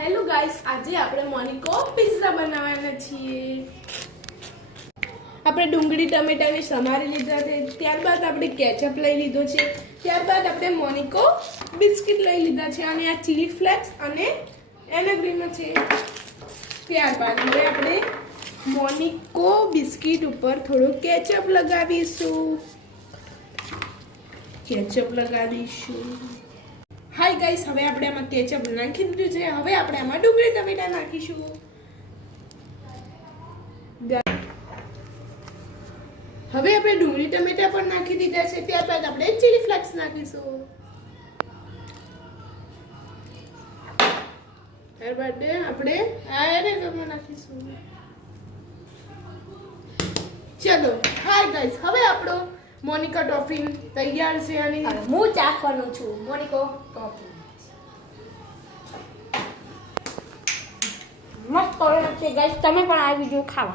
Hello guys, આજે આપણે મોનિકો pizza બનાવવાના છીએ। આપણે ડુંગળી ટમેટાને સમારી લીધા છે, ત્યારબાદ આપણે કેચઅપ લઈ લીધો છે, ત્યારબાદ આપણે મોનિકો બિસ્કિટ લઈ લીધા છે અને આ ચીલી ફ્લેક્સ અને એનાગ્રીનો છે। ત્યારબાદ હવે આપણે મોનિકો બિસ્કિટ ઉપર થોડો કેચઅપ લગાવીશું। હાય ગાઈસ, હવે આપણે આમાં કેચઅપ નાખી દીધું છે। હવે આપણે આમાં ડુંગળી ટમેટા નાખીશું। હવે આપણે ડુંગળી ટમેટા પણ નાખી દીધા છે, ત્યારબાદ આપણે ચીલી ફ્લેક્સ નાખીશું। ત્યારબાદ આપણે આ એરેગમાં નાખીશું। ચલો હાય ગાઈસ, હવે આપણો મોનિકા ટોફી તૈયાર છે અને હું ચાખવાનું છું મોનિકો ટોફી મસ્ત છે ગાઈસ, તમે પણ આ વિડિયો ખાવા।